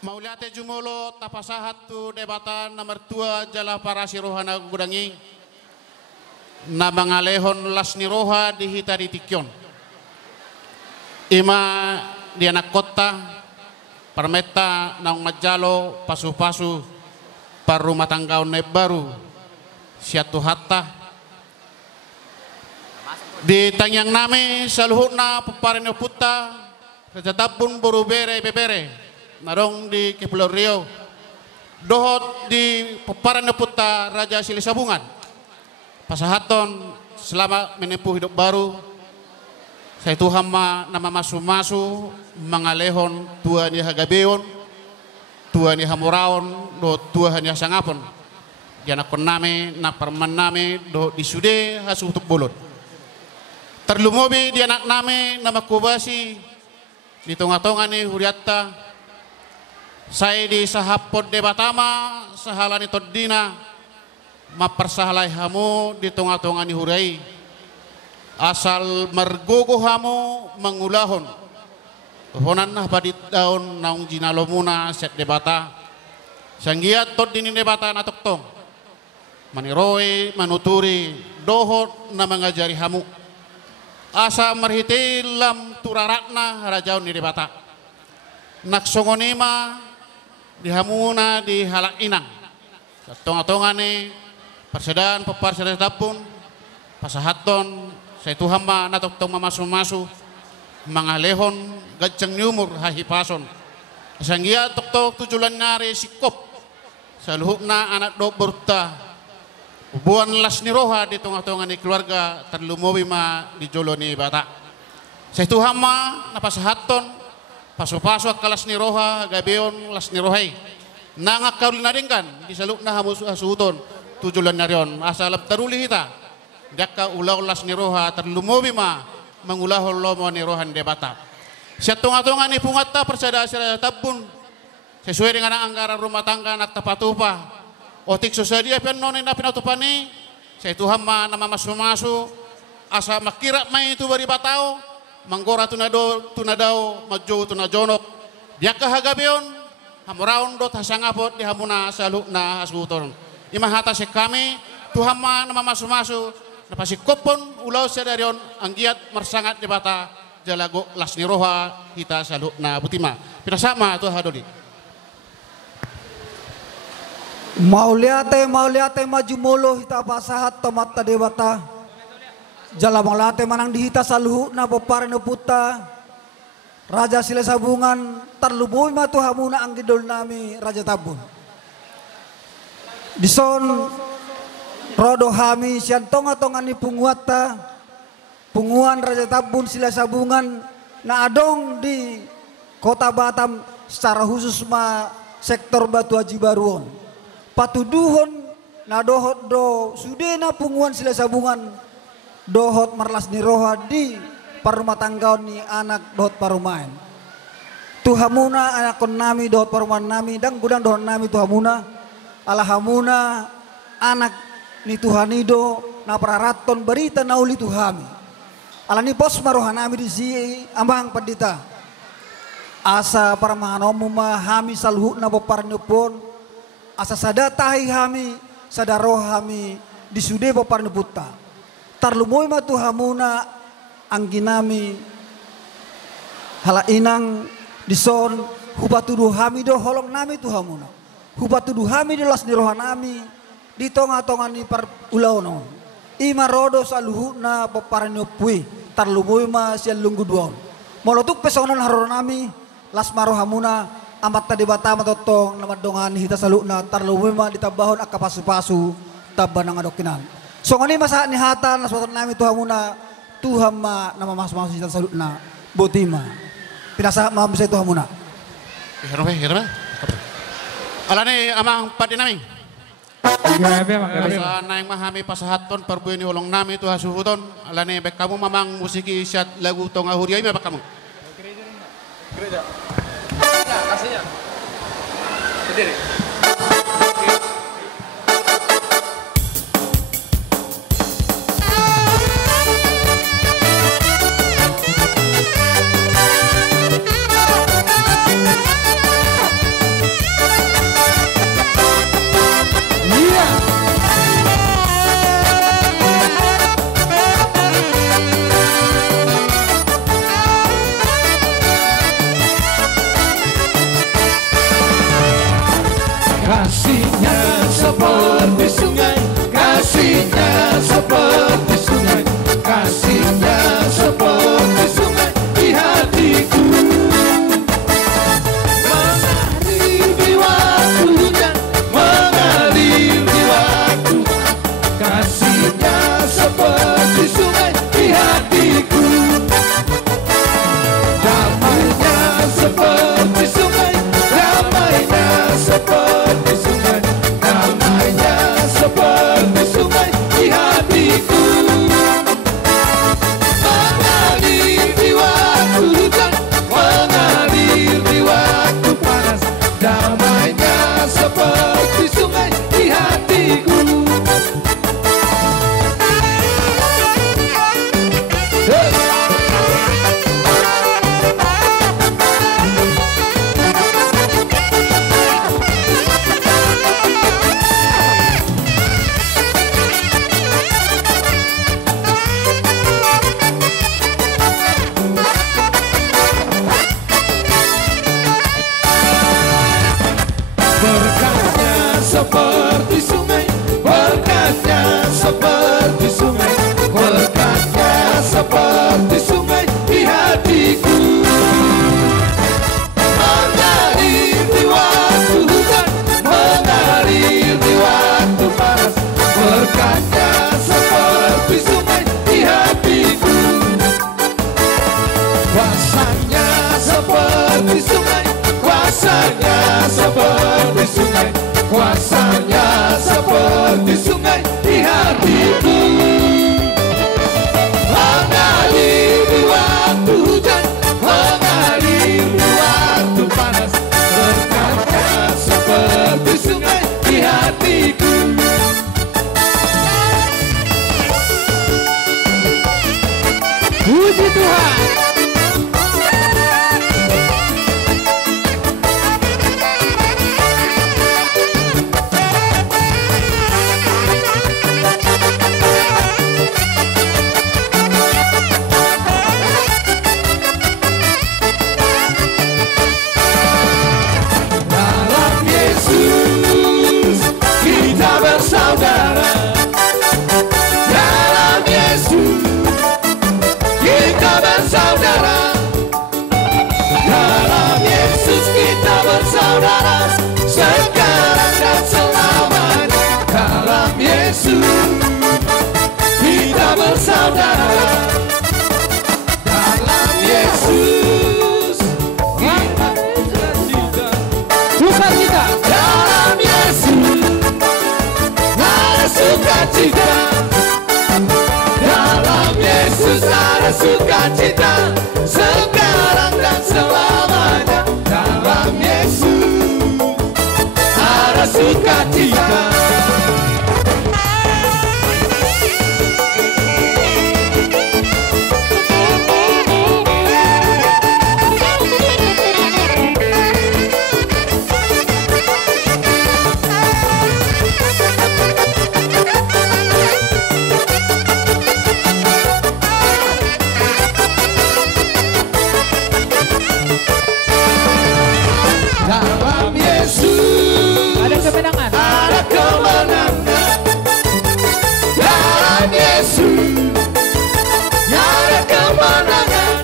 Mauliate jumulo tapasahat tu debatan nomor 2 jala para sirohana gudangi na mangalehon las niroha di hita di tikyon. Ima di anak kota permeta naung majalo pasu-pasu par rumah tangga baru siatu hatta di tangyang nami saluhuna peparino puta rejatabun boru bere bebere narong di Kepulauan Riau dohot di peparino puta Raja Silisabungan pasahaton selama menempuh hidup baru saya Tuhan nama masu-masu mangalehon Tuhan ni hagabeon Tuhan ni hamuraon do Tuhan ni sangapon jana kon name na parman name do disude hasu tuk bolot terlumobi di anak name nama kubasi di tonga-tonga ni huriatta saya di sahapod debatama sahalani toddina mapersahalai hamu di tonga-tonga ni hurai asal mergogo hamu mengulahon honan nah badit daun naung jinalomuna set debata sanggiat toddini debata na toktong maniroi manuturi dohot na mengajari hamu asa merhitilam turaratna rajaun ni debata naksongonima dihamuna di halak inang tonga-tongane persedaan peparsedaan tapun pasahaton saya Tuhan ma natoktong mamasu-masu mangalehon gajeng nyumur hahipason sanggia tok-tok tujulan nare sikop saluhukna anak dok berta buan las niroha di tongah-tongah ni keluarga terlumowi ma di joloni bata saya Tuhan ma napasahaton paso-paso kalas niroha gabeon las nirohai nangak kaulin naringkan di salukna hamus asuhuton tujulan narion asal taruli hita daka ulau las niroha terlumowi ma mengulahol lomo nirohan debata siat tonga-tonga ni pungata persada sira tabun sesuai dengan anggaran rumah tangga anak tapatupa otik sosadia pennonin na pinatupani saya Tuhan ma nama masu-masu asa makira mai itu bari batao manggora tunadao majo tunajonok dia kahagabeon hamuraon dot hasangapot di hamuna salukna hasuton imahata se kami Tuhan ma nama masu-masu napasi kopon ulau sedarion anggiat mersangat debata jalago las niroha kita salukna butima pinasama tu hadoli Mauliate maju molo hita pasahat tomat debata jala maulate manang dihita saluhu na peparino puta Raja Silisabungan tarluboy matu hamuna ang gidol nami Raja Tabun dison rodo hami sian tonga-tonga ni punguan Raja Tabun Silisabungan na adong di kota Batam secara khusus ma sektor Batu Haji Baruon patuduhon na dohot do sudena punguan Silisabungan dohot marlas niroha di parumah tanggaon ni anak dohot parumain tuhamuna anak kon nami dohot parumahan nami dan gudang dohot nami tuhamuna alahamuna anak ni tuhanido na praraton berita nauli tuhami alani pos marohan nami di si ambang pandita asa paramahanom hami salhu na paparnupon asa sadatahi hami sadaroh hami disude paparnuputa tarlumoy matu hamuna ang ginami hala inang dison hubatudu hami do holong nami tu hamuna hubatudu hami do las niroha nami di tonga-tonga ni par ulaono ima rodo saluhuna paparnupui tarlumoy ma siya lunggu duon molotuk pesonan haro nami las maro hamuna amat tadi bata matotong namadongan hita saluna tarlumoy ma ditabahon akapasu-pasu taban ng adokinan so ngani masa ni hatan naswatan nami Tuhan muna Tuhan ma nama mas-mas kita salut na botima pinasa ma bisa Tuhan muna hirme alane amang padi nami sa naing mahami pasahaton parbuy ni ulong nami tu hasuhuton alane bek kamu mamang musiki syat lagu tonga huriay bek kamu gereja kasihnya sendiri Kasihnya seperti sungai, kasihnya seperti sungai, kasihnya seperti sungai di hatiku. Mengalir di waktu hujan, mengalir di waktu, kasihnya seperti sungai di hatiku. Damainya seperti sungai, damainya seperti sungai, damainya seperti sungai di hatiku. Mengalir di waktu hujan, mengalir di waktu panas, damainya seperti sungai di hatiku. Berkatnya seperti sungai, berkatnya seperti sungai, berkatnya seperti sungai di hatiku. Mengalir di waktu hujan, mengalir di waktu panas, berkatnya seperti sungai di hatiku. Kuasanya seperti sungai, kuasanya seperti sungai, kuasanya seperti sungai di hatiku. Mengalir di waktu hujan, mengalir di waktu panas, berkatnya seperti sungai di hatiku. Puji Tuhan. Dalam Yesus kita bersaudara, dalam Yesus kita bersaudara, dalam Yesus kita bersaudara, sekarang dan selamanya. Dalam Yesus kita bersaudara, dalam Yesus kita sukacita, dalam Yesus ada sukacita, dalam Yesus ada sukacita, sekarang dan selamanya. Dalam Yesus ada sukacita. Dalam Yesus Ada kemenangan. ada kemenangan. Dalam Yesus ada kemenangan.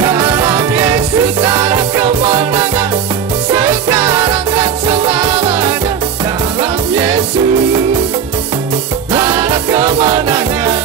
Dalam Yesus ada kemenangan, sekarang dan selamanya. Dalam Yesus ada kemenangan.